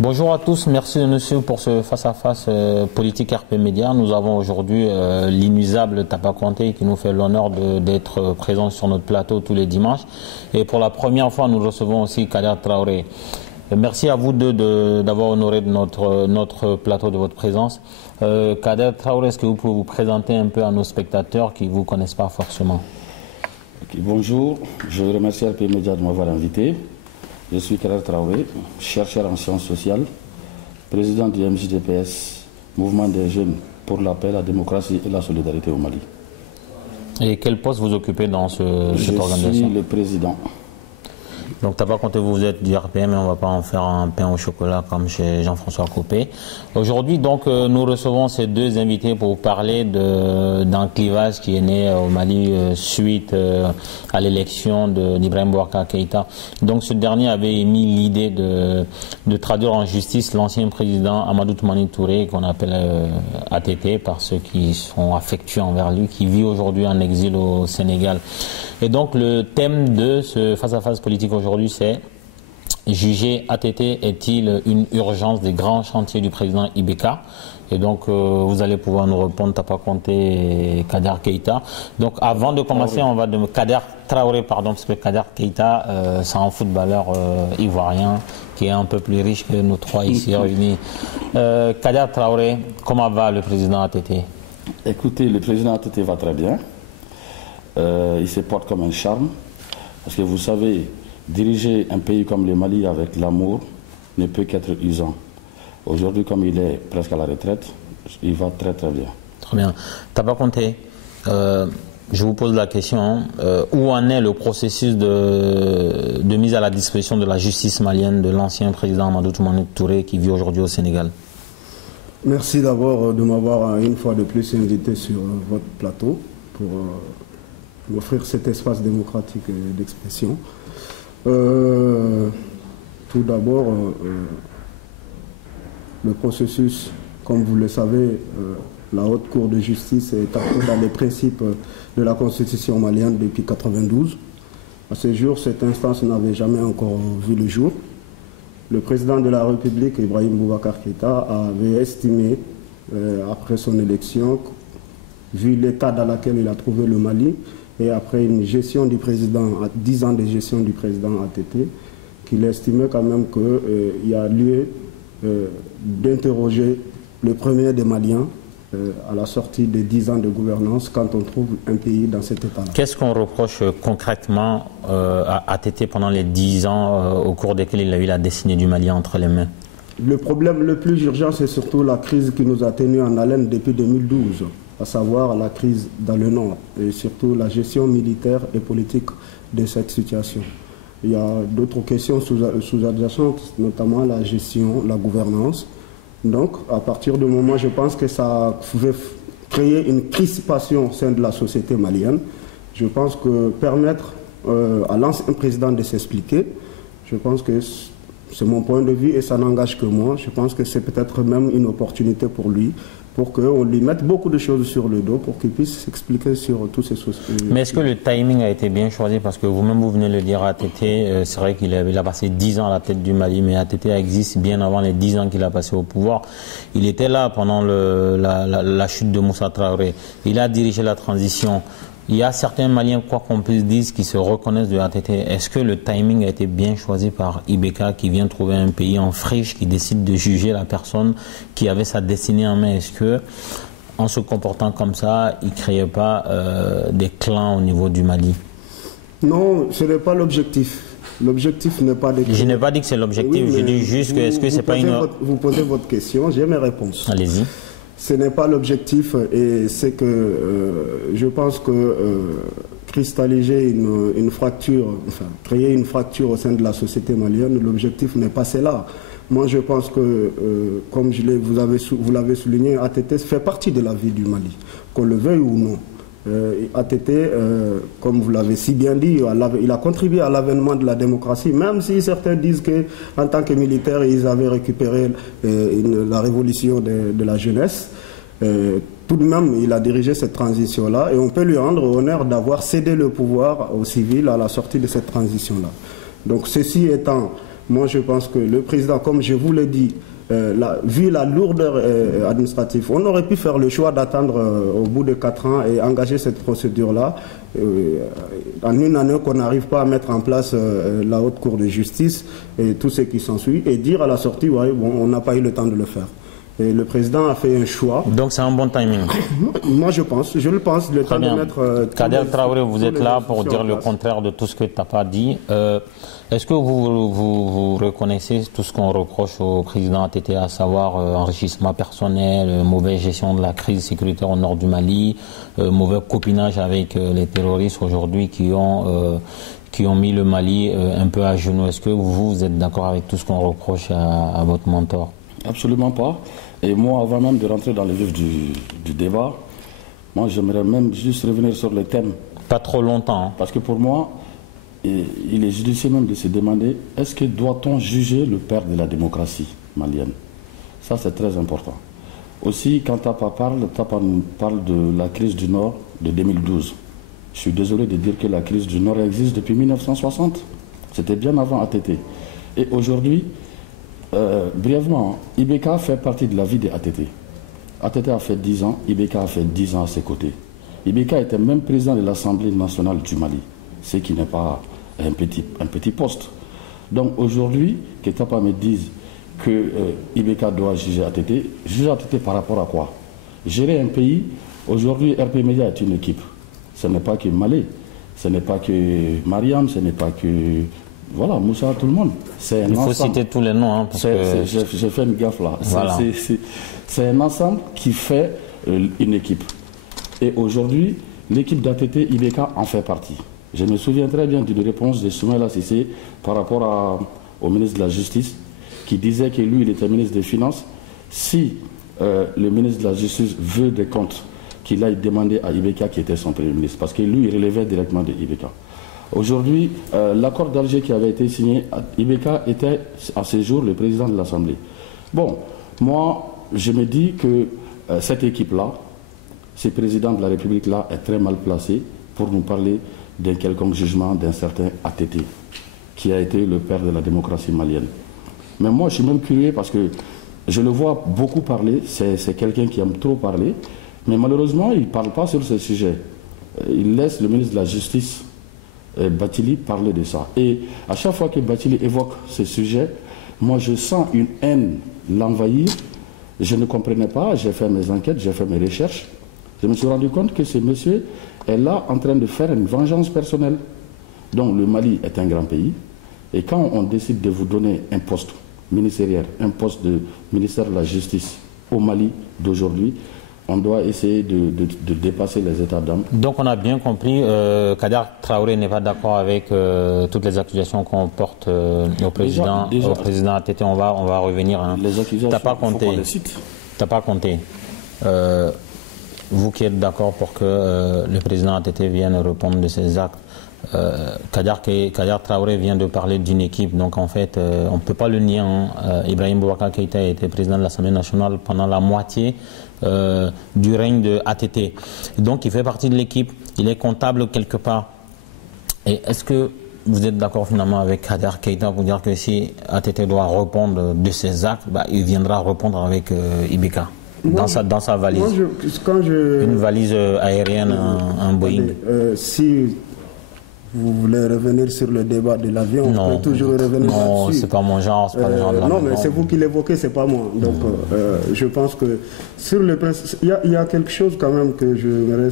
Bonjour à tous, merci de nous suivre pour ce face-à-face politique RP Média. Nous avons aujourd'hui l'inusable Tapa Conté qui nous fait l'honneur d'être présent sur notre plateau tous les dimanches. Et pour la première fois, nous recevons aussi Kader Traoré. Merci à vous deux d'avoir honoré notre plateau de votre présence. Kader Traoré, est-ce que vous pouvez vous présenter un peu à nos spectateurs qui ne vous connaissent pas forcément? Bonjour, je remercie RP Média de m'avoir invité. Je suis Kader Traoré, chercheur en sciences sociales, président du MJDPS, Mouvement des jeunes pour la paix, la démocratie et la solidarité au Mali. Et quel poste vous occupez dans cette organisation? Je suis le président. Donc Tapa Conté, vous êtes du RPM et on ne va pas en faire un pain au chocolat comme chez Jean-François Copé. Aujourd'hui, donc, nous recevons ces deux invités pour parler d'un clivage qui est né au Mali suite à l'élection d'Ibrahim Boubacar Keïta. Donc ce dernier avait émis l'idée de traduire en justice l'ancien président Amadou Toumani Touré, qu'on appelle ATT par ceux qui sont affectueux envers lui, qui vit aujourd'hui en exil au Sénégal. Et donc le thème de ce face-à-face politique aujourd'hui, c'est juger ATT est-il une urgence des grands chantiers du président Ibeka? Et donc vous allez pouvoir nous répondre, Tapa Conté et Kader Keïta. Donc avant de commencer, on va de Kader Traoré, pardon, parce que Kader Keïta, c'est un footballeur ivoirien qui est un peu plus riche que nous trois ici réunis. Kader Traoré, comment va le président ATT? Écoutez, le président ATT va très bien. Il se porte comme un charme, parce que vous savez, diriger un pays comme le Mali avec l'amour ne peut qu'être usant. Aujourd'hui, comme il est presque à la retraite, il va très très bien. Très bien. Tapa Conté, je vous pose la question, où en est le processus de mise à la disposition de la justice malienne de l'ancien président Amadou Toumani Touré qui vit aujourd'hui au Sénégal? Merci d'abord de m'avoir une fois de plus invité sur votre plateau pour m'offrir cet espace démocratique d'expression. Tout d'abord, le processus, comme vous le savez, la Haute Cour de justice est actée dans les principes de la Constitution malienne depuis 1992. À ce jour, cette instance n'avait jamais encore vu le jour. Le président de la République, Ibrahim Boubacar Keïta, avait estimé, après son élection, vu l'état dans lequel il a trouvé le Mali, et après une gestion du président, 10 ans de gestion du président ATT, qu'il estimait quand même qu'il y a lieu d'interroger le premier des Maliens à la sortie de 10 ans de gouvernance quand on trouve un pays dans cet état-là. Qu'est-ce qu'on reproche concrètement à ATT pendant les 10 ans au cours desquels il a eu la destinée du Mali entre les mains? Le problème le plus urgent, c'est surtout la crise qui nous a tenus en haleine depuis 2012. À savoir la crise dans le Nord et surtout la gestion militaire et politique de cette situation. Il y a d'autres questions sous-adjacentes, notamment la gestion, la gouvernance. Donc, à partir du moment, je pense que ça pouvait créer une crispation au sein de la société malienne. Je pense que permettre à l'ancien président de s'expliquer, je pense que c'est mon point de vue et ça n'engage que moi. Je pense que c'est peut-être même une opportunité pour lui, pour qu'on lui mette beaucoup de choses sur le dos, pour qu'il puisse s'expliquer sur tous ces choses. Mais est-ce que le timing a été bien choisi? Parce que vous-même, vous venez de le dire, ATT, c'est vrai qu'il a passé 10 ans à la tête du Mali, mais ATT existe bien avant les 10 ans qu'il a passé au pouvoir. Il était là pendant la chute de Moussa Traoré. Il a dirigé la transition. Il y a certains Maliens, quoi qu'on puisse dire, qui se reconnaissent de ATT. Est-ce que le timing a été bien choisi par Ibeka qui vient trouver un pays en friche, qui décide de juger la personne qui avait sa destinée en main? Est-ce que, en se comportant comme ça, il ne créait pas des clans au niveau du Mali? Non, ce n'est pas l'objectif. L'objectif n'est pas de... Je n'ai pas dit que c'est l'objectif, oui, je dis juste que est-ce que c'est pas une... Vous posez votre question, j'ai mes réponses. Allez-y. Ce n'est pas l'objectif et c'est que je pense que cristalliser une fracture, enfin créer une fracture au sein de la société malienne, l'objectif n'est pas cela. Moi je pense que, comme vous l'avez souligné, ATT fait partie de la vie du Mali, qu'on le veuille ou non. ATT, comme vous l'avez si bien dit, il a contribué à l'avènement de la démocratie, même si certains disent qu'en tant que militaires, ils avaient récupéré la révolution de la jeunesse. Tout de même, il a dirigé cette transition-là et on peut lui rendre honneur d'avoir cédé le pouvoir aux civils à la sortie de cette transition-là. Donc, ceci étant, Moi, je pense que le président, comme je vous l'ai dit, vu la lourdeur administrative, on aurait pu faire le choix d'attendre au bout de 4 ans et engager cette procédure-là. En une année qu'on n'arrive pas à mettre en place la haute cour de justice et tout ce qui s'ensuit, et dire à la sortie, ouais, bon, on n'a pas eu le temps de le faire. Et le président a fait un choix. Donc c'est un bon timing. Moi je le pense, le temps de mettre... Kader Traoré, vous êtes là pour dire le contraire de tout ce que tu n'as pas dit. Est-ce que vous reconnaissez tout ce qu'on reproche au président ATT, à savoir enrichissement personnel, mauvaise gestion de la crise sécuritaire au nord du Mali, mauvais copinage avec les terroristes aujourd'hui qui ont mis le Mali un peu à genoux? Est-ce que vous êtes d'accord avec tout ce qu'on reproche à votre mentor? Absolument pas. Et moi, avant même de rentrer dans le vif du débat, moi j'aimerais même juste revenir sur le thème. Pas trop longtemps. Hein. Parce que pour moi, il est judicieux même de se demander, est-ce que doit-on juger le père de la démocratie malienne? Ça c'est très important. Aussi, quand Tapa parle de la crise du Nord de 2012. Je suis désolé de dire que la crise du Nord existe depuis 1960. C'était bien avant ATT. Et aujourd'hui, brièvement, Ibeka fait partie de la vie de ATT. ATT a fait 10 ans, Ibeka a fait 10 ans à ses côtés. Ibeka était même président de l'Assemblée nationale du Mali, ce qui n'est pas un petit poste. Donc aujourd'hui, que Tapa me dise que Ibeka doit juger ATT par rapport à quoi? Gérer un pays, aujourd'hui RP Media est une équipe. Ce n'est pas que Malé, ce n'est pas que Mariam, ce n'est pas que... Voilà, Moussa, tout le monde. Il faut citer tous les noms. Hein, j'ai fait une gaffe là. Voilà. C'est un ensemble qui fait une équipe. Et aujourd'hui, l'équipe d'ATT, Ibeka en fait partie. Je me souviens très bien d'une réponse de Soumaïla Cissé par rapport au ministre de la Justice, qui disait que lui, il était ministre des Finances. Si le ministre de la Justice veut des comptes, qu'il aille demander à Ibeka, qui était son premier ministre, parce que lui, il relevait directement de Ibeka. Aujourd'hui, l'accord d'Alger qui avait été signé, Ibeka était à ce jour le président de l'Assemblée. Bon, moi, je me dis que cette équipe-là, ce président de la République-là est très mal placé pour nous parler d'un quelconque jugement d'un certain ATT, qui a été le père de la démocratie malienne. Mais moi, je suis même curieux parce que je le vois beaucoup parler, c'est quelqu'un qui aime trop parler, mais malheureusement, il ne parle pas sur ce sujet. Il laisse le ministre de la Justice, Bathily, parler de ça. Et à chaque fois que Bathily évoque ce sujet, moi je sens une haine l'envahir. Je ne comprenais pas, j'ai fait mes enquêtes, j'ai fait mes recherches. Je me suis rendu compte que ce monsieur est là en train de faire une vengeance personnelle. Donc le Mali est un grand pays. Et quand on décide de vous donner un poste ministériel, un poste de ministère de la Justice au Mali d'aujourd'hui, on doit essayer de dépasser les états d'âme. Donc on a bien compris, Kader Traoré n'est pas d'accord avec toutes les accusations qu'on porte au président ATT. On va revenir. Hein. Les accusations, t'as pas compté. Vous qui êtes d'accord pour que le président ATT vienne répondre de ses actes. Kader Traoré vient de parler d'une équipe, donc en fait on ne peut pas le nier. Hein. Ibrahim Boubacar Keïta était président de l'Assemblée nationale pendant la moitié du règne de ATT. Donc il fait partie de l'équipe, il est comptable quelque part. Et est-ce que vous êtes d'accord finalement avec Kader Keïta pour dire que si ATT doit répondre de ses actes, il viendra répondre avec Ibeka dans sa valise? Une valise aérienne, un Boeing. Si vous voulez revenir sur le débat de l'avion, on peut toujours revenir là-dessus. Non, c'est pas mon genre, c'est pas le genre de non, mais c'est vous qui l'évoquez, c'est pas moi. Donc, je pense que sur le principe, il y a quelque chose quand même que je voudrais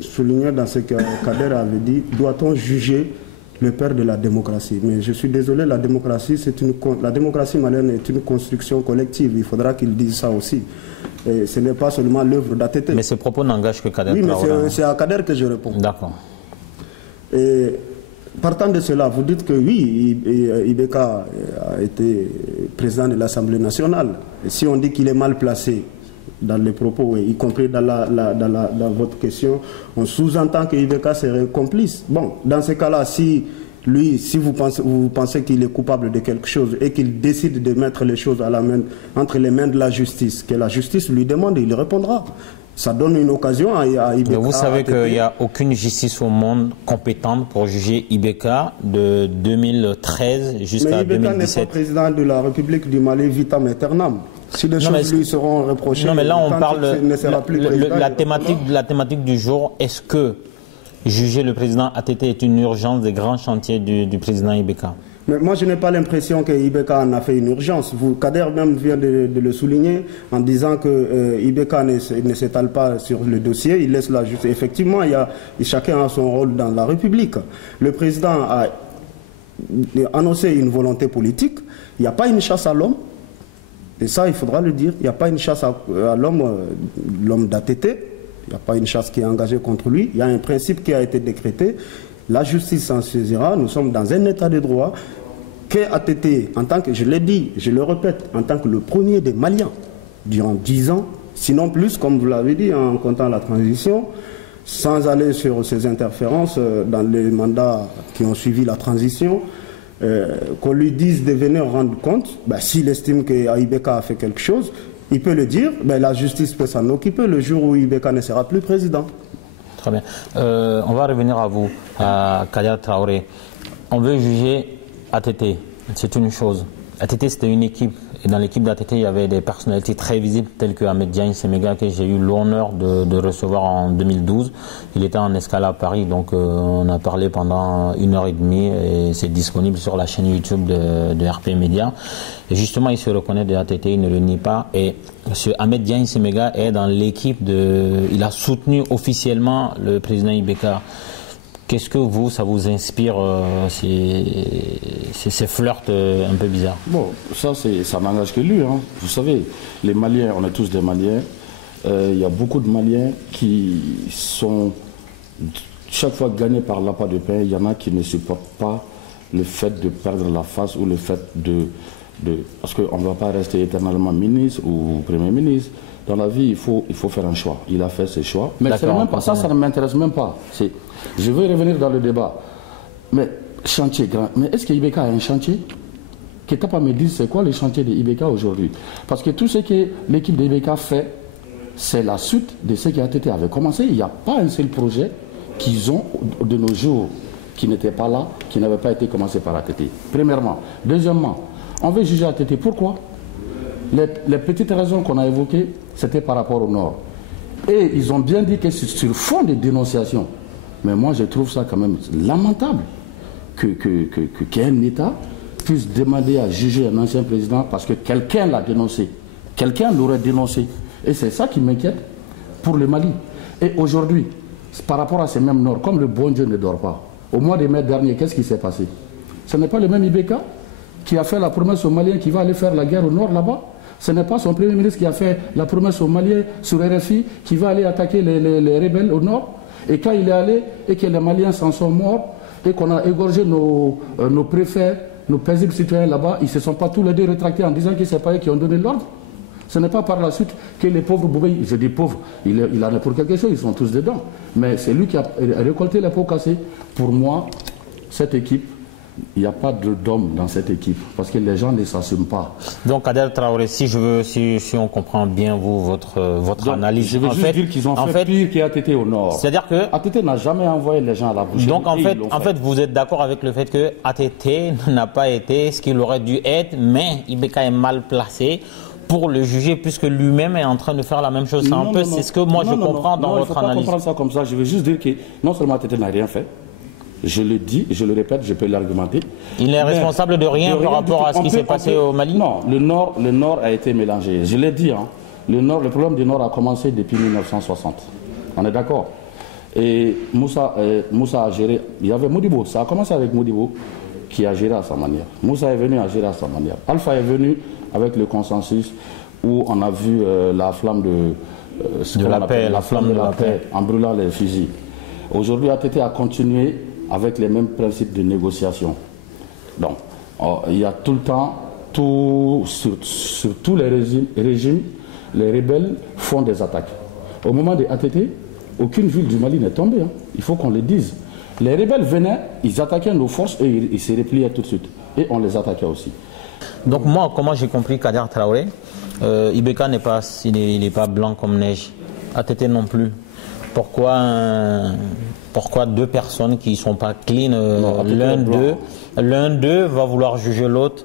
souligner dans ce que Kader avait dit. Doit-on juger le père de la démocratie? Mais je suis désolé, la démocratie malienne est une construction collective. Il faudra qu'il dise ça aussi. Et ce n'est pas seulement l'œuvre d'ATT. Mais ces propos n'engagent que Kader Traoré. Oui, mais c'est à Kader que je réponds. D'accord. Et partant de cela, vous dites que oui, Ibeka a été président de l'Assemblée nationale. Et si on dit qu'il est mal placé dans les propos, oui, y compris dans votre question, on sous-entend que Ibeka serait complice. Bon, dans ce cas-là, si vous pensez qu'il est coupable de quelque chose et qu'il décide de mettre les choses entre les mains de la justice, que la justice lui demande, il répondra. Ça donne une occasion à IBK. Mais vous savez qu'il n'y a aucune justice au monde compétente pour juger IBK de 2013 jusqu'à 2017. Mais IBK n'est pas président de la République du Mali vitam aeternam. Si les choses lui seront reprochées, non, mais là on parle ne sera plus président, la thématique du jour. Est-ce que juger le président ATT est une urgence des grands chantiers du président IBK? Mais moi, je n'ai pas l'impression que IBK en a fait une urgence. Kader même vient de le souligner en disant que IBK ne s'étale pas sur le dossier, il laisse la justice. Effectivement, chacun a son rôle dans la République. Le président a annoncé une volonté politique. Il n'y a pas une chasse à l'homme. Et ça, il faudra le dire. Il n'y a pas une chasse à l'homme d'ATT. Il n'y a pas une chasse qui est engagée contre lui. Il y a un principe qui a été décrété. La justice s'en saisira. Nous sommes dans un état de droit que ATT, en tant que, je l'ai dit, je le répète, en tant que le premier des Maliens, durant 10 ans, sinon plus, comme vous l'avez dit, en comptant la transition, sans aller sur ces interférences dans les mandats qui ont suivi la transition, qu'on lui dise de venir rendre compte, s'il estime qu'IBK a fait quelque chose, il peut le dire, la justice peut s'en occuper le jour où IBK ne sera plus président. Très bien. On va revenir à vous, à Kader Traoré. On veut juger ATT, c'est une chose. ATT, c'était une équipe. Et dans l'équipe d'ATT, il y avait des personnalités très visibles telles que Ahmed Diagne Semega, que j'ai eu l'honneur de recevoir en 2012. Il était en escale à Paris, donc on a parlé pendant 1h30 et c'est disponible sur la chaîne YouTube de RP Média. Et justement, il se reconnaît de ATT, il ne le nie pas. Et M. Ahmed Diagne Semega est dans l'équipe il a soutenu officiellement le président IBK. Qu'est-ce que ça vous inspire, ces flirts un peu bizarres? Bon, ça n'engage que lui. Hein. Vous savez, les Maliens, on est tous des Maliens. Il y a beaucoup de Maliens qui sont chaque fois gagnés par l'appât de pain. Il y en a qui ne supportent pas le fait de perdre la face ou le fait parce qu'on ne va pas rester éternellement ministre ou Premier ministre. Dans la vie, il faut faire un choix. Il a fait ses choix. Mais même pas, ça ne m'intéresse même pas. Je veux revenir dans le débat. Mais chantier grand. Mais est-ce que IBK a un chantier? Ketapa me dit c'est quoi le chantier de IBK aujourd'hui? Parce que tout ce que l'équipe de IBK fait, c'est la suite de ce qui a été avait commencé. Il n'y a pas un seul projet qu'ils ont de nos jours qui n'était pas là, qui n'avait pas été commencé par ATT. Premièrement. Deuxièmement, on veut juger ATT. Pourquoi? Les petites raisons qu'on a évoquées, c'était par rapport au Nord. Et ils ont bien dit que c'est sur fond de dénonciation. Mais moi, je trouve ça quand même lamentable qu'un État puisse demander à juger un ancien président parce que quelqu'un l'a dénoncé. Quelqu'un l'aurait dénoncé. Et c'est ça qui m'inquiète pour le Mali. Et aujourd'hui, par rapport à ces mêmes Nord, comme le bon Dieu ne dort pas, au mois de mai dernier, qu'est-ce qui s'est passé? Ce n'est pas le même IBK qui a fait la promesse aux Maliens qui va aller faire la guerre au Nord là-bas? Ce n'est pas son Premier ministre qui a fait la promesse aux Maliens sur RFI qui va aller attaquer les rebelles au Nord? Et quand il est allé et que les Maliens s'en sont morts et qu'on a égorgé nos préfets, nos paisibles citoyens là-bas, ils ne se sont pas tous les deux rétractés en disant que ce n'est pas eux qui ont donné l'ordre? Ce n'est pas par la suite que les pauvres Boubé, je dis pauvres, il en est pour quelque chose, ils sont tous dedans. Mais c'est lui qui a récolté les pots cassés. Pour moi, cette équipe, il n'y a pas d'homme dans cette équipe, parce que les gens ne s'assument pas. Donc, Kader Traoré, si on comprend bien votre analyse, je veux juste dire qu'ils ont fait pire qu'ATT au Nord. C'est-à-dire que ATT n'a jamais envoyé les gens à la boucherie. Donc, en fait, vous êtes d'accord avec le fait que ATT n'a pas été ce qu'il aurait dû être, mais IBK est mal placé pour le juger, puisque lui-même est en train de faire la même chose. C'est ce que moi je comprends dans votre analyse. Je ne peux pas comprendre ça comme ça. Je veux juste dire que non seulement ATT n'a rien fait, je le dis, je le répète, je peux l'argumenter. Il est responsable de rien par rapport à ce qui s'est passé au Mali? Non, le Nord a été mélangé. Je l'ai dit, hein, le problème du Nord a commencé depuis 1960. On est d'accord? Et Moussa a géré, il y avait Modibo, ça a commencé avec Modibo qui a géré à sa manière. Moussa est venu à gérer à sa manière. Alpha est venu avec le consensus où on a vu la flamme de la paix en brûlant les fusils. Aujourd'hui, ATT a continué avec les mêmes principes de négociation. Donc, il y a tout le temps, sur tous les régimes, les rebelles font des attaques. Au moment de ATT, aucune ville du Mali n'est tombée. Hein. Il faut qu'on le dise. Les rebelles venaient, ils attaquaient nos forces et ils se repliaient tout de suite. Et on les attaquait aussi. Donc moi, comment j'ai compris Kader Traoré, IBK n'est pas blanc comme neige. ATT non plus. Pourquoi deux personnes qui ne sont pas clean, l'un d'eux va vouloir juger l'autre?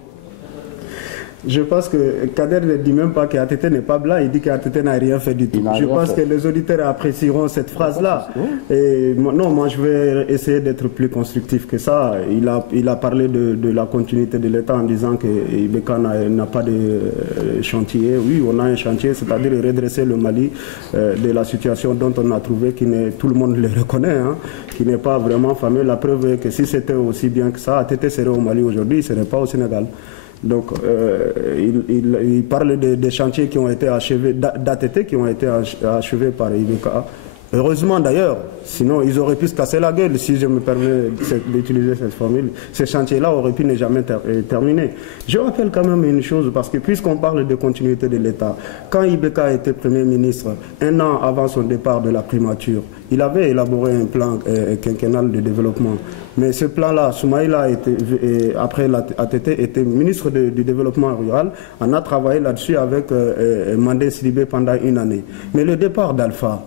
Je pense que Kader ne dit même pas qu'ATT n'est pas blanc, il dit qu'ATT n'a rien fait du tout. Je pense que les auditeurs apprécieront cette phrase-là. Et non, moi je vais essayer d'être plus constructif que ça. Il a parlé de la continuité de l'État en disant que Ibeka n'a pas de chantier. Oui, on a un chantier, c'est-à-dire redresser le Mali de la situation dont on a trouvé, tout le monde le reconnaît, hein, qui n'est pas vraiment fameux. La preuve est que si c'était aussi bien que ça, ATT serait au Mali aujourd'hui, il ne serait pas au Sénégal. Donc, il parle des chantiers qui ont été achevés, d'ATT qui ont été achevés par Ibeka. Heureusement d'ailleurs, sinon ils auraient pu se casser la gueule, si je me permets d'utiliser cette formule. Ces chantiers-là auraient pu ne jamais terminer. Je rappelle quand même une chose, parce que puisqu'on parle de continuité de l'État, quand Ibeka était Premier ministre, 1 an avant son départ de la primature, il avait élaboré un plan quinquennal de développement. Mais ce plan-là, Soumaïla, après l'ATT, était ministre du développement rural. On a travaillé là-dessus avec Mandé Sidibé pendant 1 année. Mais le départ d'Alpha,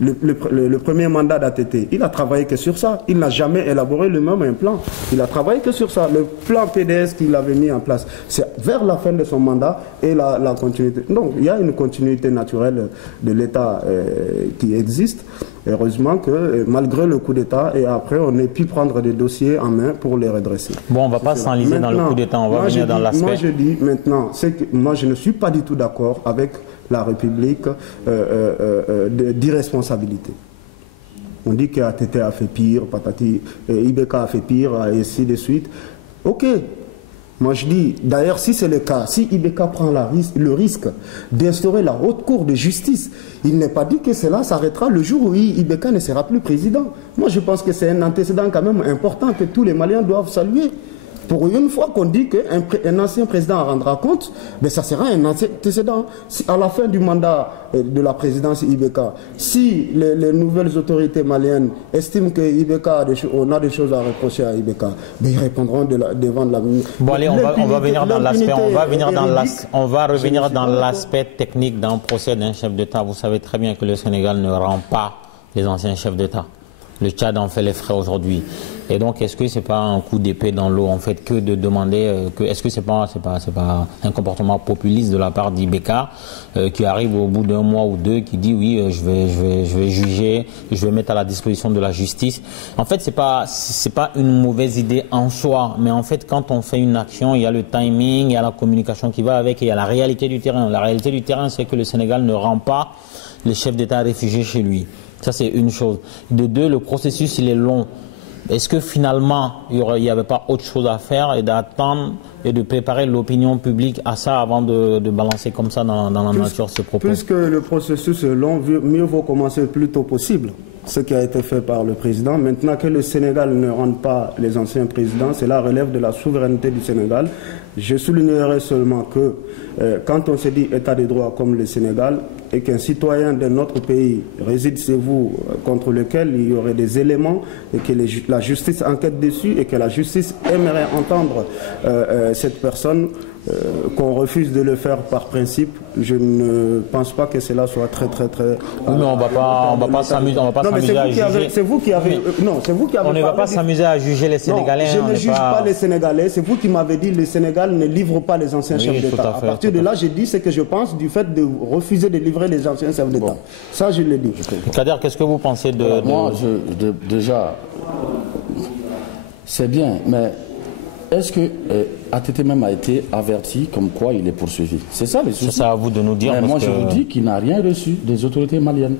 le premier mandat d'ATT, il a travaillé que sur ça. Il n'a jamais élaboré le même plan. Il a travaillé que sur ça. Le plan PDS qu'il avait mis en place, c'est vers la fin de son mandat et la continuité. Donc, il y a une continuité naturelle de l'État qui existe. Heureusement que malgré le coup d'État, et après, on ait pu prendre des dossiers en main pour les redresser. Bon, on ne va pas s'enliser dans le coup d'État, on va venir dans l'aspect. Moi, je dis maintenant, moi, je ne suis pas du tout d'accord avec la République d'irresponsabilité. On dit que ATT a fait pire, patati, Ibeka a fait pire, et ainsi de suite. Ok. Moi je dis, d'ailleurs si c'est le cas, si Ibeka prend le risque d'instaurer la haute cour de justice, il n'est pas dit que cela s'arrêtera le jour où Ibeka ne sera plus président. Moi je pense que c'est un antécédent quand même important que tous les Maliens doivent saluer. Pour une fois qu'on dit qu'un ancien président rendra compte, mais ça sera un antécédent. Si à la fin du mandat de la présidence Ibeka, si les nouvelles autorités maliennes estiment qu'on a des choses à reprocher à Ibeka, mais ils répondront devant la... Bon allez, on va venir dans l'aspect, on va revenir dans l'aspect technique d'un procès d'un chef d'État. Vous savez très bien que le Sénégal ne rend pas les anciens chefs d'État. Le Tchad en fait les frais aujourd'hui. Et donc, est-ce que c'est pas un coup d'épée dans l'eau, en fait, que de demander est-ce que c'est pas un comportement populiste de la part d'Ibeka qui arrive au bout d'1 mois ou 2, qui dit oui, je vais juger, je vais mettre à la disposition de la justice. En fait, c'est pas une mauvaise idée en soi, mais en fait, quand on fait une action, il y a le timing, il y a la communication qui va avec, et il y a la réalité du terrain. La réalité du terrain, c'est que le Sénégal ne rend pas les chefs d'État réfugiés chez lui. Ça, c'est une chose. De deux, le processus, il est long. Est-ce que finalement, il n'y avait pas autre chose à faire et d'attendre et de préparer l'opinion publique à ça avant de balancer comme ça dans la nature ce propos? Puisque le processus est long, mieux vaut commencer le plus tôt possible. Ce qui a été fait par le président. Maintenant que le Sénégal ne rende pas les anciens présidents, cela relève de la souveraineté du Sénégal. Je soulignerai seulement que quand on se dit État de droit comme le Sénégal et qu'un citoyen d'un autre pays réside chez vous contre lequel il y aurait des éléments et que la justice enquête dessus et que la justice aimerait entendre cette personne, qu'on refuse de le faire par principe, je ne pense pas que cela soit très... Oui, mais on va pas s'amuser à juger. C'est vous qui avez... Non, c'est vous qui avez... On ne va pas s'amuser à juger les Sénégalais. Non, je ne juge pas les Sénégalais. C'est vous qui m'avez dit que le Sénégal ne livre pas les anciens chefs d'État. À partir de là, j'ai dit ce que je pense du fait de refuser de livrer les anciens chefs d'État. Bon. Ça, je l'ai dit. Kader, qu'est-ce que vous pensez de... Moi, déjà, c'est bien, mais... Est-ce que ATT même a été averti comme quoi il est poursuivi? C'est ça les soucis. C'est à vous de nous dire. Moi, je vous dis qu'il n'a rien reçu des autorités maliennes.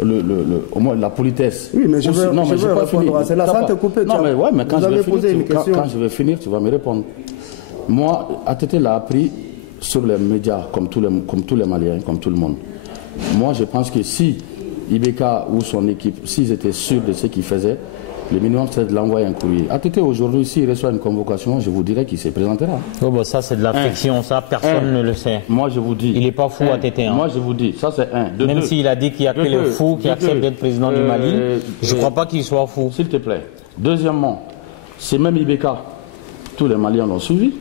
Au moins la politesse. Oui, mais je veux répondre à cela sans te couper. Non, mais ouais, mais quand je vais finir, tu vas me répondre. Moi, ATT l'a appris sur les médias, comme tous les Maliens, comme tout le monde. Moi, je pense que si Ibeka ou son équipe, s'ils étaient sûrs de ce qu'ils faisaient, le minimum, c'est de l'envoyer un courrier. ATT, aujourd'hui, s'il reçoit une convocation, je vous dirais qu'il se présentera. Oh, bah ça, c'est de la fiction, ça, personne ne le sait. Moi, je vous dis. Il n'est pas fou, ATT. Hein. Moi, je vous dis, ça, c'est un. Même s'il a dit qu'il n'y a que les fous qui acceptent d'être président du Mali, je ne crois pas qu'il soit fou. S'il te plaît. Deuxièmement, c'est même Ibeka. Tous les Maliens l'ont suivi.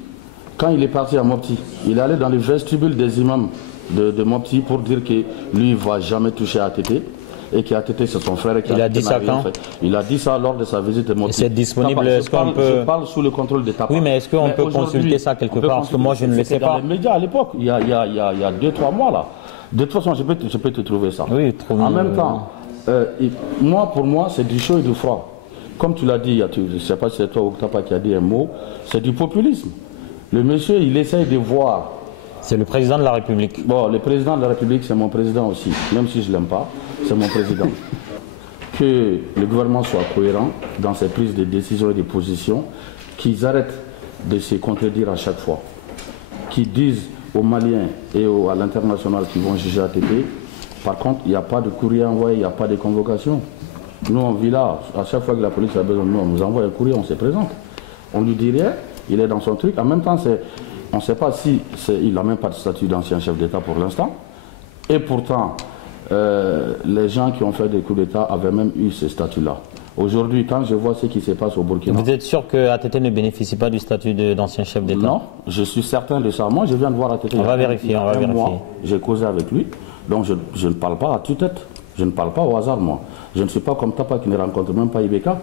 Quand il est parti à Mopti, il est allé dans le vestibule des imams de Mopti pour dire que lui ne va jamais toucher à ATT. Et qui a été c'est son frère. Il a dit ça quand? Il a dit ça lors de sa visite de Mopti. C'est disponible, est-ce qu'on peut... Je parle sous le contrôle de Tapa. Oui, mais est-ce qu'on peut consulter ça quelque part? Parce que moi, je ne le sais pas. Dans les médias à l'époque, il y a 2-3 mois là. De toute façon, je peux te trouver ça. Oui, en même temps, pour moi, c'est du chaud et du froid. Comme tu l'as dit, je ne sais pas si c'est toi ou Tapa qui a dit un mot, c'est du populisme. Le monsieur, il essaye de voir... C'est le président de la République. Bon, le président de la République, c'est mon président aussi. Même si je ne l'aime pas, c'est mon président. Que le gouvernement soit cohérent dans ses prises de décisions et de positions, qu'ils arrêtent de se contredire à chaque fois, qu'ils disent aux Maliens et à l'international qu'ils vont juger ATT. Par contre, il n'y a pas de courrier envoyé, il n'y a pas de convocation. Nous, on vit là, à chaque fois que la police a besoin de nous, on nous envoie un courrier, on se présente. On lui dit rien, il est dans son truc. En même temps, on ne sait pas si il n'a même pas de statut d'ancien chef d'État pour l'instant. Et pourtant, les gens qui ont fait des coups d'État avaient même eu ce statut-là. Aujourd'hui, quand je vois ce qui se passe au Burkina... Vous êtes sûr que ATT ne bénéficie pas du statut d'ancien chef d'État? Non, je suis certain de ça. Moi, je viens de voir ATT. On va vérifier, on va vérifier. J'ai causé avec lui, donc je ne parle pas à tue-tête. Je ne parle pas au hasard, moi. Je ne suis pas comme Tapa qui ne rencontre même pas Ibeka.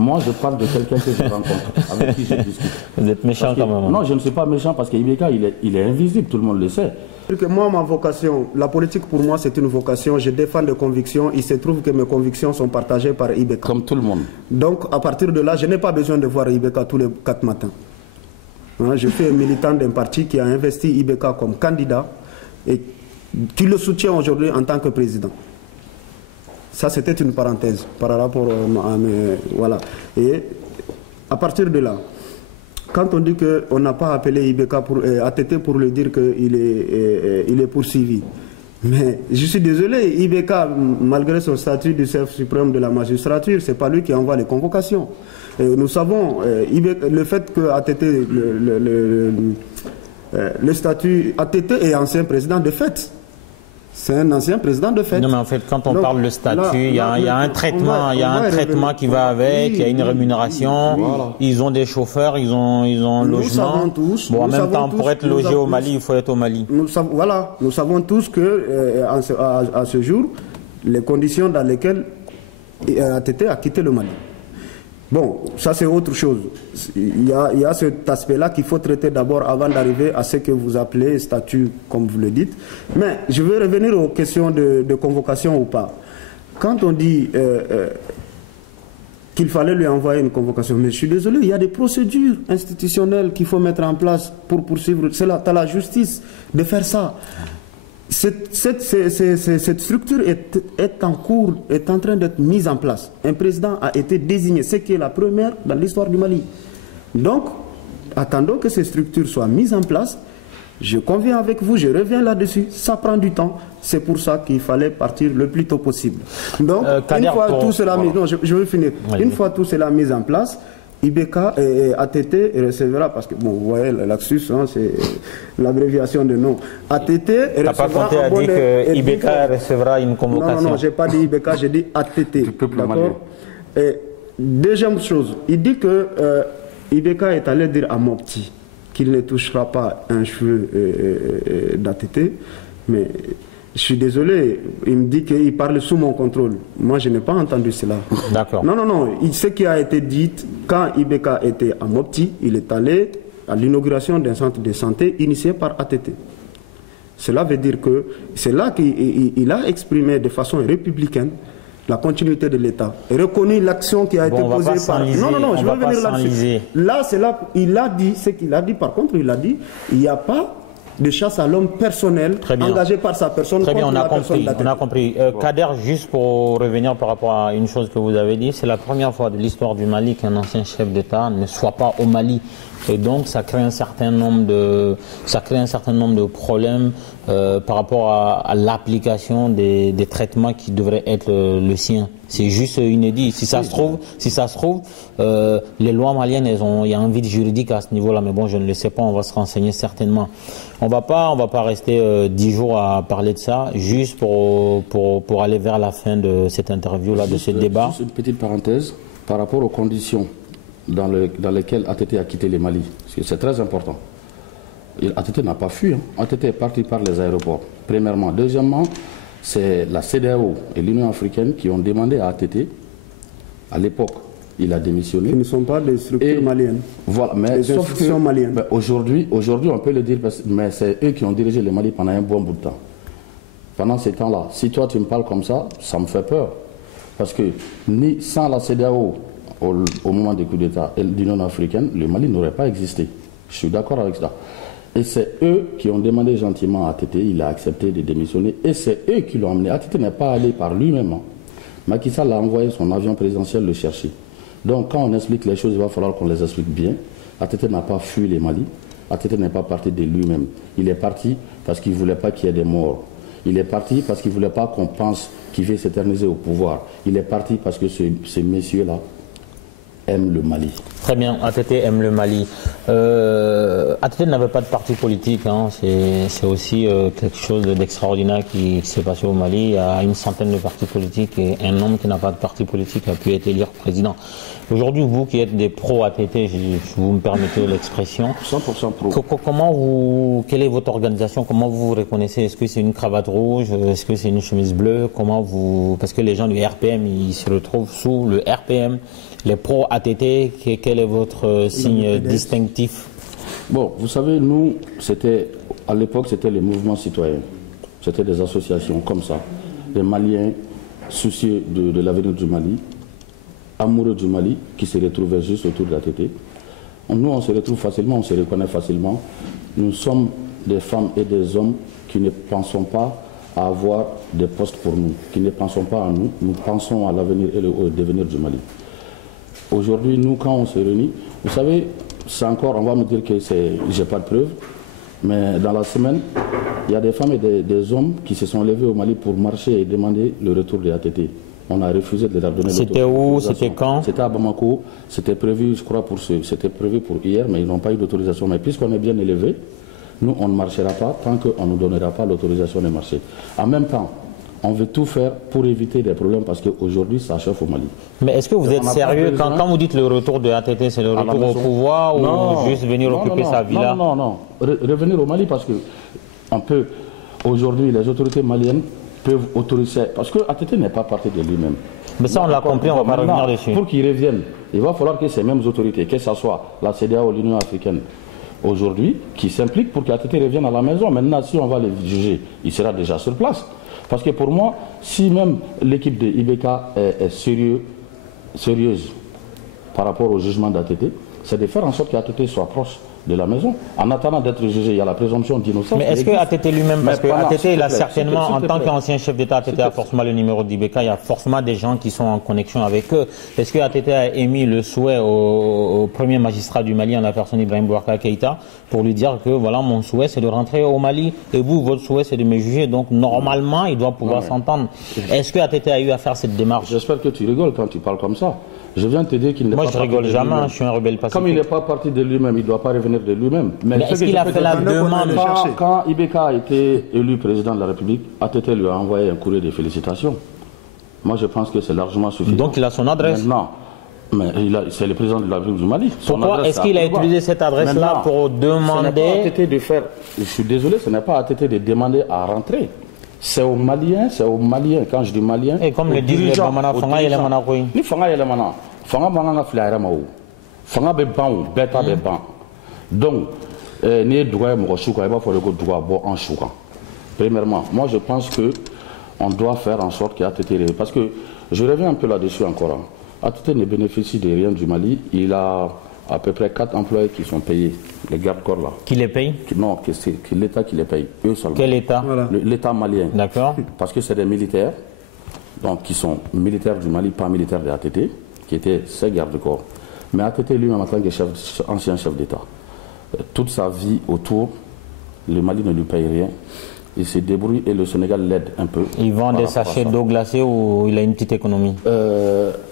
Moi, je parle de quelqu'un que je rencontre, avec qui je discute. Vous êtes méchant quand même. Non, je ne suis pas méchant parce qu'Ibeka, il est invisible, tout le monde le sait. Moi, ma vocation, la politique pour moi, c'est une vocation. Je défends des convictions. Il se trouve que mes convictions sont partagées par Ibeka. Comme tout le monde. Donc, à partir de là, je n'ai pas besoin de voir Ibeka tous les 4 matins. Je suis un militant d'un parti qui a investi Ibeka comme candidat et qui le soutient aujourd'hui en tant que président. Ça, c'était une parenthèse par rapport à mes... Voilà. Et à partir de là, quand on dit qu'on n'a pas appelé Ibeka pour ATT pour lui dire qu'il est poursuivi, mais je suis désolé, Ibeka, malgré son statut de chef suprême de la magistrature, c'est pas lui qui envoie les convocations. Et nous savons, le fait que ATT, le statut ATT est ancien président de fait. C'est un ancien président de fait. Non, mais en fait, quand on parle de statut, il y a un traitement qui va avec, il y a une rémunération, ils ont des chauffeurs, ils ont un logement. En même temps, pour être logé au Mali, il faut être au Mali. Nous savons tous que à ce jour, les conditions dans lesquelles ATT a quitté le Mali. Bon, ça c'est autre chose. Il y a cet aspect-là qu'il faut traiter d'abord avant d'arriver à ce que vous appelez statut, comme vous le dites. Mais je veux revenir aux questions de convocation ou pas. Quand on dit qu'il fallait lui envoyer une convocation, mais je suis désolé, il y a des procédures institutionnelles qu'il faut mettre en place pour poursuivre. C'est à la justice de faire ça. Cette structure est en cours, est en train d'être mise en place. Un président a été désigné, ce qui est la première dans l'histoire du Mali. Donc, attendons que ces structures soient mises en place. Je conviens avec vous, je reviens là-dessus. Ça prend du temps. C'est pour ça qu'il fallait partir le plus tôt possible. Donc, une fois tout cela mis, non, je vais finir. Une fois tout cela mis en place, Ibeka et ATT recevra, parce que bon, vous voyez, l'Axus, hein, c'est l'abréviation de nom. ATT recevra. T'as pas compté à dire que Ibeka recevra une convocation? Non, j'ai pas dit Ibeka, j'ai dit ATT. D'accord. Et deuxième chose, il dit que Ibeka est allé dire à Mopti qu'il ne touchera pas un cheveu d'ATT, mais je suis désolé, il me dit qu'il parle sous mon contrôle. Moi, je n'ai pas entendu cela. D'accord. Non. Ce qui a été dit, quand Ibeka était à Mopti, il est allé à l'inauguration d'un centre de santé initié par ATT. Cela veut dire que c'est là qu'il a exprimé de façon républicaine la continuité de l'État et reconnu l'action qui a été posée par... Non, je vais venir là-dessus. Là, c'est là, il a dit ce qu'il a dit. Par contre, il a dit, il n'y a pas de chasse à l'homme personnel engagé par sa personne. Très bien, on a compris. Kader, juste pour revenir par rapport à une chose que vous avez dit, c'est la première fois de l'histoire du Mali qu'un ancien chef d'État ne soit pas au Mali. Et donc, ça crée un certain nombre de problèmes par rapport à l'application des traitements qui devraient être le sien. C'est juste inédit. Si ça se trouve, les lois maliennes, il y a un vide juridique à ce niveau-là. Mais bon, je ne le sais pas. On va se renseigner certainement. On va pas rester 10 jours à parler de ça, juste pour aller vers la fin de cette interview-là, de ce débat. Juste une petite parenthèse par rapport aux conditions dans lesquelles ATT a quitté le Mali, parce que c'est très important. ATT n'a pas fui. Hein. ATT est parti par les aéroports, premièrement. Deuxièmement, c'est la CEDEAO et l'Union africaine qui ont demandé à ATT, à l'époque, il a démissionné. Qui ne sont pas des structures maliennes. Voilà, mais des institutions maliennes. Aujourd'hui, on peut le dire, mais c'est eux qui ont dirigé le Mali pendant un bon bout de temps. Pendant ces temps-là, si toi tu me parles comme ça me fait peur. Parce que ni sans la CEDEAO, au moment des coups d'État et l'Union africaine, le Mali n'aurait pas existé. Je suis d'accord avec ça. Et c'est eux qui ont demandé gentiment à ATT, il a accepté de démissionner, et c'est eux qui l'ont amené. ATT n'est pas allé par lui-même. Hein. Macky Sall a envoyé son avion présidentiel le chercher. Donc quand on explique les choses, il va falloir qu'on les explique bien. ATT n'a pas fui les Mali. ATT n'est pas parti de lui-même. Il est parti parce qu'il ne voulait pas qu'il y ait des morts. Il est parti parce qu'il ne voulait pas qu'on pense qu'il veut s'éterniser au pouvoir. Il est parti parce que ces messieurs-là aiment le Mali. Très bien, ATT aime le Mali. ATT n'avait pas de parti politique, hein. C'est aussi quelque chose d'extraordinaire qui s'est passé au Mali. Il y a une centaine de partis politiques et un homme qui n'a pas de parti politique a pu être élu président. Aujourd'hui, vous qui êtes des pro-ATT, vous me permettez l'expression. 100% pro. Quelle est votre organisation? Comment vous vous reconnaissez? Est-ce que c'est une cravate rouge? Est-ce que c'est une chemise bleue? Parce que les gens du RPM, ils se retrouvent sous le RPM. Les pro-ATT, quel est votre signe distinctif? Bon, vous savez, nous, à l'époque, c'était les mouvements citoyens. C'était des associations comme ça. Les Maliens soucieux de l'avenir du Mali, amoureux du Mali, qui se retrouvaient juste autour de l'ATT. Nous, on se retrouve facilement, on se reconnaît facilement. Nous sommes des femmes et des hommes qui ne pensons pas à avoir des postes pour nous, qui ne pensons pas à nous, nous pensons à l'avenir et au devenir du Mali. Aujourd'hui, nous, quand on se réunit, vous savez, c'est encore, on va me dire que j'ai pas de preuves, mais dans la semaine, il y a des femmes et des hommes qui se sont levés au Mali pour marcher et demander le retour de l'ATT. On a refusé de leur donner l'autorisation. C'était où? C'était quand? C'était à Bamako. C'était prévu, je crois, c'était prévu pour hier, mais ils n'ont pas eu d'autorisation. Mais puisqu'on est bien élevé, nous, on ne marchera pas tant qu'on ne nous donnera pas l'autorisation de marcher. En même temps, on veut tout faire pour éviter des problèmes parce qu'aujourd'hui, ça chauffe au Mali. Mais est-ce que vous êtes sérieux quand vous dites le retour de l'ATT, c'est le retour au pouvoir ou juste venir occuper sa villa? Non. Revenir au Mali parce que aujourd'hui, les autorités maliennes peuvent autoriser, parce que ATT n'est pas parti de lui-même. Mais ça, on l'a compris, on va pas revenir dessus. Pour qu'ils reviennent, il va falloir que ces mêmes autorités, que ce soit la CEDEAO ou l'Union africaine, aujourd'hui, qui s'impliquent pour qu'ATT revienne à la maison. Maintenant, si on va les juger, il sera déjà sur place. Parce que pour moi, si même l'équipe de IBK est sérieuse par rapport au jugement d'ATT, c'est de faire en sorte qu'ATT soit proche de la maison. En attendant d'être jugé, il y a la présomption d'innocence. Mais est-ce que ATT lui-même, parce que ATT, il a certainement, en tant qu'ancien chef d'État, ATT a forcément le numéro d'IBK, il y a forcément des gens qui sont en connexion avec eux. Est-ce que ATT a émis le souhait au premier magistrat du Mali, en la personne d'Ibrahim Boubacar Keïta, pour lui dire que voilà, mon souhait c'est de rentrer au Mali et vous, votre souhait c'est de me juger, donc normalement il doit pouvoir s'entendre. Est-ce que ATT a eu à faire cette démarche? J'espère que tu rigoles quand tu parles comme ça. Je viens de te dire qu'il n'est pas parti de lui-même. Moi je rigole jamais, je suis un rebelle pacifique. Comme il n'est pas parti de lui-même, il ne doit pas revenir de lui-même. Mais est-ce qu'il a fait la demande? Quand IBK a été élu président de la République, ATT lui a envoyé un courrier de félicitations. Moi je pense que c'est largement suffisant. Donc il a son adresse? Maintenant, mais c'est le président de la République du Mali. Pourquoi est-ce qu'il a utilisé cette adresse-là pour demander? Ce n'est pas ATT de faire, je suis désolé, ce n'est pas ATT de demander à rentrer. C'est aux Maliens, quand je dis Maliens. Et comme le disent les Bamana, Fanga et les Manakoui. Ni Fanga et les Mana. Fanga Manga Flaira Mao. Fanga Beban, Beta Beban. Donc, ni Douga Mourouchouka, il va falloir que Douga Bo en Chouka. Premièrement, moi je pense qu'on doit faire en sorte qu'ATT. Parce que je reviens un peu là-dessus encore. ATT ne bénéficie de rien du Mali. Il a à peu près 4 employés qui sont payés, les gardes-corps là. Qui les paye? Non, c'est l'État qui les paye, eux seulement. Quel État? L'État malien. D'accord. Parce que c'est des militaires, donc qui sont militaires du Mali, pas militaires de ATT, qui étaient ses gardes-corps. Mais ATT lui-même en tant qu'ancien chef d'État, toute sa vie autour, le Mali ne lui paye rien. Il se débrouille et le Sénégal l'aide un peu. Il vend des sachets d'eau glacée ou il a une petite économie?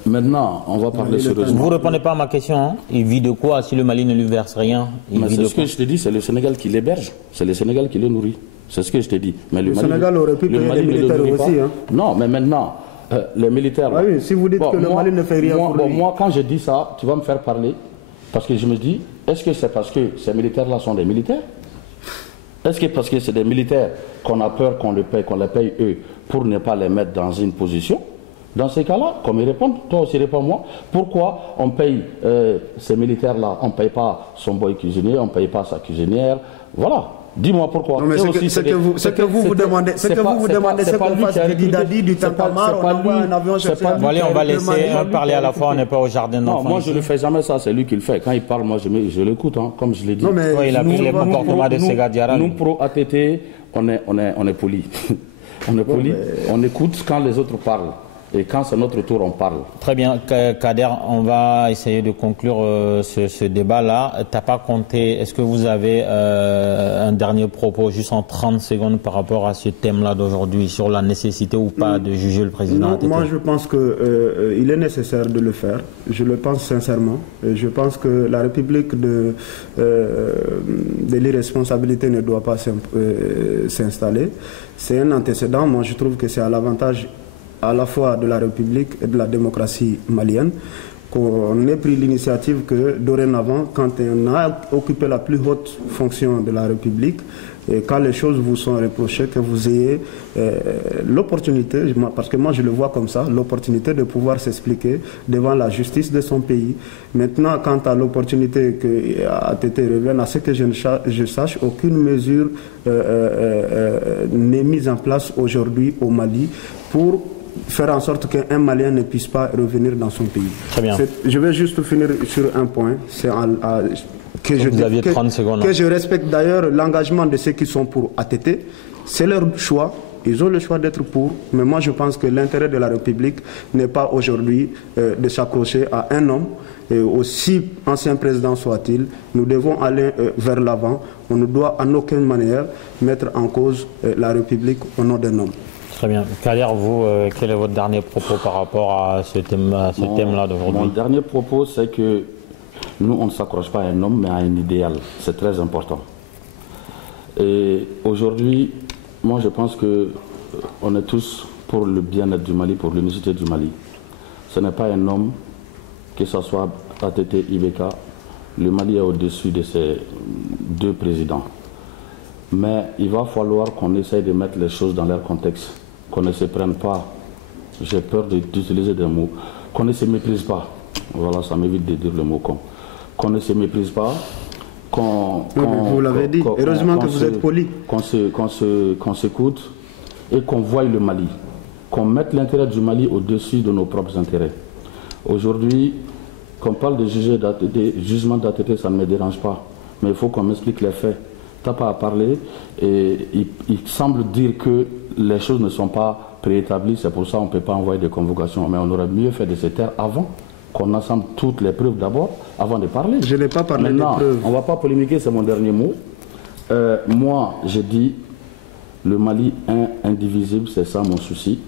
Maintenant, on va parler sérieusement. Vous ne répondez pas à ma question. Hein? Il vit de quoi si le Mali ne lui verse rien? C'est ce que je te dis, c'est le Sénégal qui l'héberge. C'est le Sénégal qui le nourrit. C'est ce que je te dis. Mais le Sénégal aurait pu payer les militaires aussi. Hein? Non, mais maintenant, les militaires... Ah oui, si vous dites que le Mali ne fait rien pour lui. Moi, quand je dis ça, tu vas me faire parler. Parce que je me dis, est-ce que c'est parce que ces militaires-là sont des militaires? Est-ce que parce que c'est des militaires qu'on a peur qu'on les paye eux pour ne pas les mettre dans une position? Dans ces cas-là, comme ils répondent, toi aussi réponds-moi, pourquoi on paye ces militaires-là? On ne paye pas son boy cuisinier, on ne paye pas sa cuisinière, voilà. Dis-moi pourquoi. Non, mais ce que vous vous demandez, c'est qu'on fasse du Dadi, du Tantamar, on envoie un avion chercher. Allez, on va laisser parler à la fois, on n'est pas au jardin d'enfants. Non, moi je ne fais jamais ça, c'est lui qui le fait. Quand il parle, moi je l'écoute, hein, comme je l'ai dit. Non, mais il a pris les comportements de Sega Diarra. Nous, pro-ATT, on est polis. On est polis, on écoute quand les autres parlent. Et quand c'est notre tour, on parle. Très bien, Kader, on va essayer de conclure ce débat-là. Tu n'as pas compté, est-ce que vous avez un dernier propos, juste en 30 secondes, par rapport à ce thème-là d'aujourd'hui, sur la nécessité ou pas de juger le président ATT? Moi, je pense qu'il est nécessaire de le faire. Je le pense sincèrement. Je pense que la République de l'irresponsabilité ne doit pas s'installer. C'est un antécédent. Moi, je trouve que c'est à l'avantage à la fois de la République et de la démocratie malienne, qu'on ait pris l'initiative que dorénavant, quand on a occupé la plus haute fonction de la République, et quand les choses vous sont reprochées, que vous ayez l'opportunité, parce que moi je le vois comme ça, l'opportunité de pouvoir s'expliquer devant la justice de son pays. Maintenant, quant à l'opportunité que ATT revienne, à ce que je sache, aucune mesure n'est mise en place aujourd'hui au Mali pour faire en sorte qu'un Malien ne puisse pas revenir dans son pays. Très bien. Je vais juste finir sur un point. C'est que je respecte d'ailleurs l'engagement de ceux qui sont pour ATT. C'est leur choix. Ils ont le choix d'être pour. Mais moi, je pense que l'intérêt de la République n'est pas aujourd'hui de s'accrocher à un homme. Et aussi ancien président soit-il, nous devons aller vers l'avant. On ne doit en aucune manière mettre en cause la République au nom d'un homme. Très bien. Kader, vous, quel est votre dernier propos par rapport à ce thème-là d'aujourd'hui? Mon dernier propos, c'est que nous, on ne s'accroche pas à un homme, mais à un idéal. C'est très important. Et aujourd'hui, moi, je pense qu'on est tous pour le bien-être du Mali, pour l'unicité du Mali. Ce n'est pas un homme, que ce soit ATT, IBK. Le Mali est au-dessus de ces deux présidents. Mais il va falloir qu'on essaye de mettre les choses dans leur contexte. Qu'on ne se prenne pas, j'ai peur d'utiliser des mots, qu'on ne se méprise pas. Voilà, ça m'évite de dire le mot con. Qu'on ne se méprise pas, vous l'avez dit, heureusement que vous êtes poli. Qu'on s'écoute et qu'on voie le Mali. Qu'on mette l'intérêt du Mali au-dessus de nos propres intérêts. Aujourd'hui, qu'on parle de jugement d'ATT, ça ne me dérange pas. Mais il faut qu'on m'explique les faits. Tu n'as pas à parler et il semble dire que les choses ne sont pas préétablies, c'est pour ça qu'on ne peut pas envoyer des convocations. Mais on aurait mieux fait de se taire avant, qu'on assemble toutes les preuves d'abord, avant de parler. Je n'ai pas parlé des preuves. On ne va pas polémiquer, c'est mon dernier mot. Moi, je dis, le Mali indivisible, c'est ça mon souci.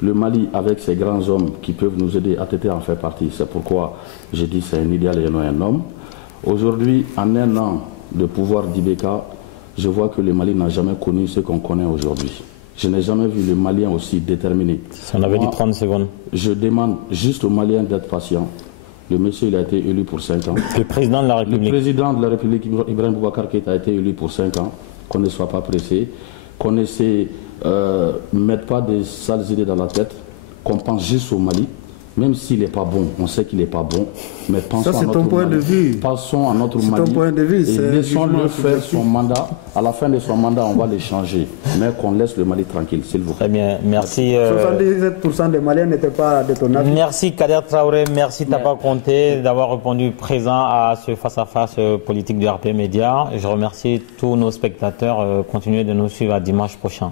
Le Mali, avec ses grands hommes qui peuvent nous aider, ATT en fait partie. C'est pourquoi j'ai dit c'est un idéal et non un homme. Aujourd'hui, en un an de pouvoir d'IBK, je vois que le Mali n'a jamais connu ce qu'on connaît aujourd'hui. Je n'ai jamais vu le Malien aussi déterminé. On avait dit 30 secondes. Je demande juste aux Maliens d'être patients. Le monsieur, il a été élu pour 5 ans. Le président de la République. Le président de la République, Ibrahim Boubacar Keïta, a été élu pour 5 ans. Qu'on ne soit pas pressé. Qu'on essaie de mettre pas des sales idées dans la tête. Qu'on pense juste au Mali. Même s'il n'est pas bon, on sait qu'il n'est pas bon, mais pensons à notre Mali. Passons à notre Mali. C'est ton point de vue. Et laissons-le faire son mandat. À la fin de son mandat, on va le changer. Mais qu'on laisse le Mali tranquille, s'il vous plaît. Très bien, merci. 77% des Maliens n'étaient pas de ton avis. Merci Kader Traoré, merci Tapa Conté d'avoir répondu présent à ce face-à-face politique de RP Média. Je remercie tous nos spectateurs. Continuez de nous suivre à dimanche prochain.